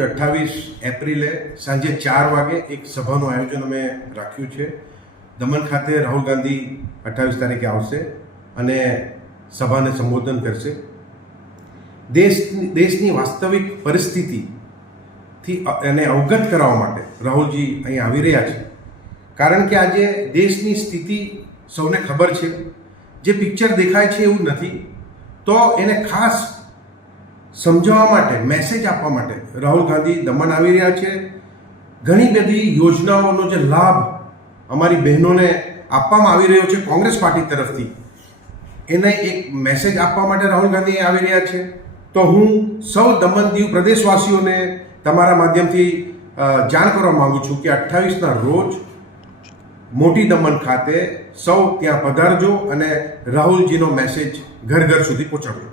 અઠ્ઠાવીસ એપ્રિલે સાંજે ચાર વાગે એક સભાનું આયોજન અમે રાખ્યું છે. દમણ ખાતે રાહુલ ગાંધી અઠ્ઠાવીસ તારીખે આવશે અને સભાને સંબોધન કરશે. દેશ દેશની વાસ્તવિક પરિસ્થિતિથી એને અવગત કરાવવા માટે રાહુલજી અહીં આવી રહ્યા છે. કારણ કે આજે દેશની સ્થિતિ સૌને ખબર છે. જે પિક્ચર દેખાય છે એવું નથી, તો એને ખાસ સમજાવવા માટે મેસેજ આપવા માટે રાહુલ ગાંધી દમણ આવી રહ્યા છે. ઘણી બધી યોજનાઓનો જે લાભ અમારી બહેનોને આપવામાં આવી રહ્યો છે કોંગ્રેસ પાર્ટી તરફથી, એને એક મેસેજ આપવા માટે રાહુલ ગાંધી આવી રહ્યા છે. તો હું સૌ દમણ દીવ પ્રદેશવાસીઓને તમારા માધ્યમથી જાણ કરવા માંગુ છું કે અઠ્ઠાવીસના રોજ મોટી દમણ ખાતે સૌ ત્યાં પધારજો અને રાહુલજીનો મેસેજ ઘર ઘર સુધી પહોંચાડજો.